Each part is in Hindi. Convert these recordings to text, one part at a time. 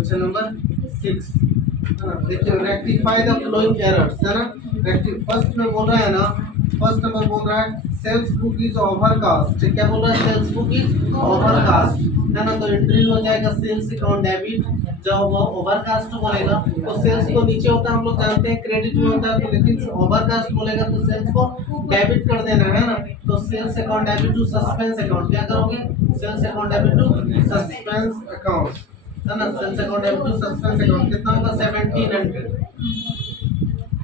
क्वेश्चन नंबर 6 है ना। देखिए रेक्टिफाई द फ्लोइंग एरर्स है ना। फर्स्ट में बोल रहा है ना, फर्स्ट नंबर बोल रहा है सेल्स बुक इज ओवरकास्ट। क्या बोल रहा है? सेल्स बुक इज ओवरकास्ट है ना। तो एंट्री हो जाएगा सेल्स अकाउंट डेबिट। जब वो ओवरकास्ट बोलेगा तो सेल्स तो नीचे होता है, हम लोग जानते हैं क्रेडिट में होता है, तो लेकिन ओवरकास्ट बोलेगा तो सेल्स को डेबिट कर देना है ना। तो sales account debit to suspense account. क्या करोगे? Sales account debit to suspense account है ना। Sales account debit to suspense account कितना होगा? 1700।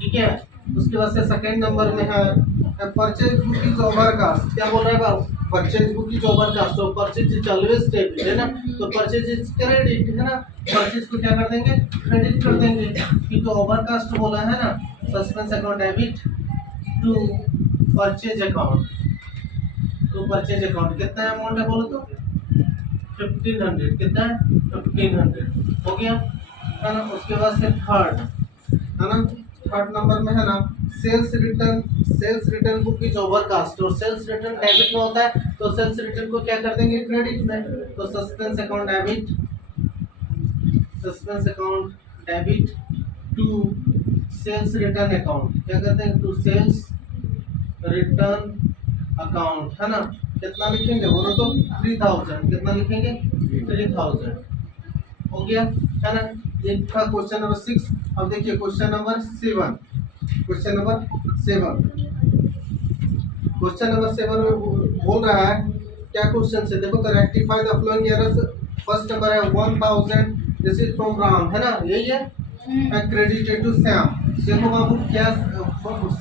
ठीक है। उसके बाद से सेकंड नंबर में है परचेज बुक इज ओवरकास्ट। क्या बोल रहा है बाबू? Purchase book is overcast. तो परचेज इज ऑलवेज डेबिट है ना, तो परचेज इज क्रेडिट है ना। परचेज को क्या कर देंगे? क्रेडिट कर देंगे, क्योंकि ओवरकास्ट बोला है ना। Suspense account debit to purchase account. तो परचेज अकाउंट कितना अमाउंट है बोलो तो? 1500। कितना है? 1500 हो गया है ना। उसके बाद से थर्ड है ना, थर्ड नंबर में है ना sales return book is overcast. और सेल्स रिटर्न डेबिट में होता है, तो सेल्स रिटर्न को क्या कर देंगे? क्रेडिट में। तो suspense account debit to sales return account. क्या करते हैं? टू सेल्स रिटर्न अकाउंट है ना। कितना लिखेंगे बोलो तो? 3000। कितना लिखेंगे? 3000 हो गया है ना। ये था क्वेश्चन नंबर 6। अब देखिए क्वेश्चन नंबर 7। क्वेश्चन नंबर 7 में बोल रहा है क्या क्वेश्चन से देखो तो rectify the flowing errors. First number है 1000, दिस इज फ्रॉम राम है ना, यही है। Credited to Shyam. देखो बाबू क्या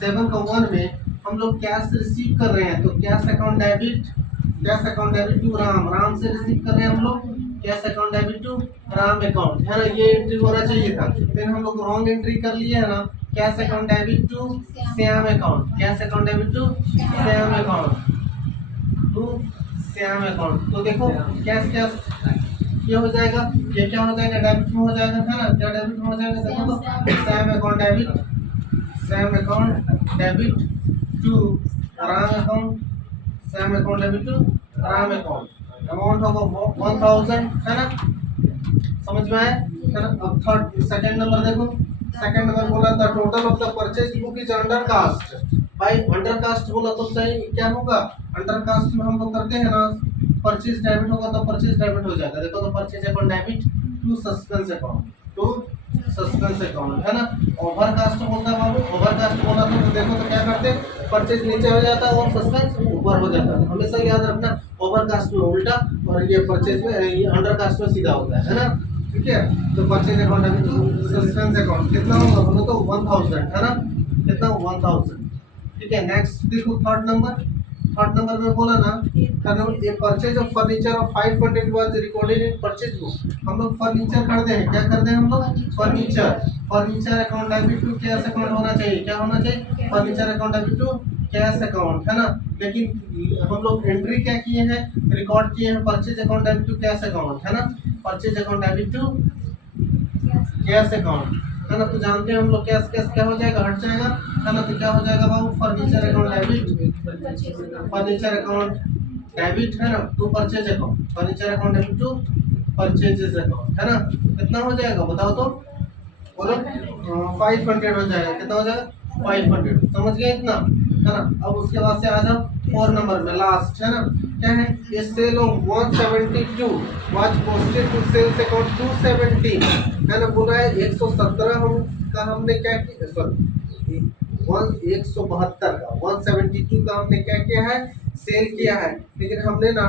7 का 1 में हम लोग कैश रिसीव कर रहे हैं, तो cash account debit to Ram से रिसीव कर रहे हैं हम लोग। Cash account debit to Ram account है ना, ये एंट्री होना चाहिए था, लेकिन हम लोग रॉन्ग एंट्री कर लिए है ना। Cash account debit to Shyam account. Cash account debit to Shyam account. तो देखो कैश ये हो जाएगा, ये क्या हो जाएगा? डेबिट में हो जाएगा है ना। क्या डेबिट में हो जाएगा? देखो तो Shyam account debit to Ram account. Shyam account debit to Ram account. Amount होगा 1000 है ना, समझ में आया है ना। अब थर्ड सेकंड नंबर देखो, सेकंड नंबर बोला था total of the purchase book is undercast. भाई अंडर कास्ट बोला तो सही क्या होगा? अंडर कास्ट में हम लोग करते हैं ना, परचेज डेबिट होगा तो परचेज डेबिट हो जाएगा। देखो तो purchase account debit to suspense account है ना। ओवरकास्ट बोलता है बाबू, ओवरकास्ट बोला तो देखो तो क्या करते हैं? परचेज नीचे हो जाता है और सस्पेंस ऊपर हो जाता है। हमेशा याद रखना, ओवरकास्ट में उल्टा और ये परचेज में अंडरकास्ट में सीधा होता है ना। ठीक है। तो purchase account debit to suspense account कितना होगा बोलो तो 1000 है ना। कितना? 1000। ठीक है। नेक्स्ट देखो थर्ड नंबर में बोला ना ये purchase of furniture of 500 was recorded in purchase book. हम लोग फर्नीचर करते हैं, क्या करते हैं हम लोग? Furniture account debit to cash account होना चाहिए। क्या होना चाहिए? Furniture account debit to cash account है ना। लेकिन हम लोग एंट्री क्या किए हैं? रिकॉर्ड किए हैं purchase account debit to cash account है ना। Purchase account debit to cash account है ना। तो जानते हैं हम लोग कैश क्या हो जाएगा? हट जाएगा है ना। तो क्या हो जाएगा बाबू? फर्नीचर अकाउंट डेबिट है ना to purchase account. Furniture account debit to purchases account है ना। कितना हो जाएगा बताओ तो? बोलो 500 हो जाएगा। कितना हो जाएगा? 500। समझ गए इतना है ना। अब उसके बाद से आ जाओ 4 नंबर में लास्ट है ना। क्या है? ये sale of 172 was posted to sales account 270 है ना। बोला है 117 हमने क्या किया? सॉरी 172 का 172 का हमने क्या किया है? सेल किया है, लेकिन हमने ना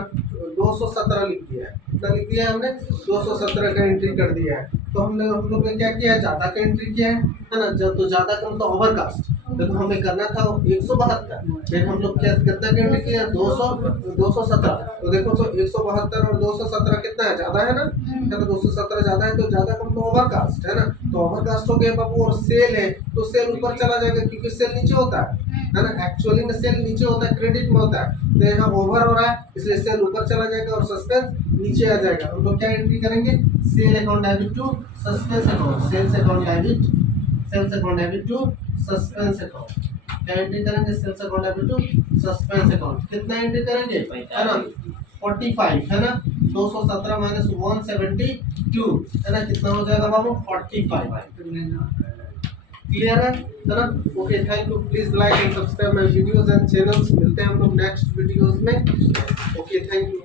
217 लिख दिया है। कितना लिख दिया है हमने? 217 का एंट्री कर दिया है। तो हम लोग ने क्या किया है? ज्यादा का एंट्री किया है ना। जब तो ज्यादा का मतलब ओवरकास्ट। देखो हमें करना था 172, लेकिन हम लोग क्या कितना का एंट्री किया? 217। तो देखो तो 172 और 217 कितना है? ज्यादा है ना। क्या? तो 217 ज्यादा है, तो ज्यादा कम तो ओवरकास्ट है ना। तो ओवरकास्ट हो गया बाबू। और सेल है तो सेल ऊपर चला जाएगा, क्योंकि सेल नीचे होता है ना। एक्चुअली में सेल नीचे होता है, क्रेडिट में होता है। तो यहाँ ओवर हो रहा है, इसलिए सेल ऊपर चला जाएगा और सस्पेंस नीचे आ जाएगा। हम लोग क्या एंट्री करेंगे? Sale account debit to suspense account. Sales account debit to suspense account. क्या एंट्री करेंगे? Sales account debit to suspense account. कितना एंट्री करेंगे है ना? 45 है ना। 217 माइनस 172 है ना, कितना हो जाएगा बाबू 45। क्लियर है ना? Okay, thank you. Please like and subscribe my videos and channels. मिलते हैं हम लोग नेक्स्ट वीडियोस में। Okay, thank you.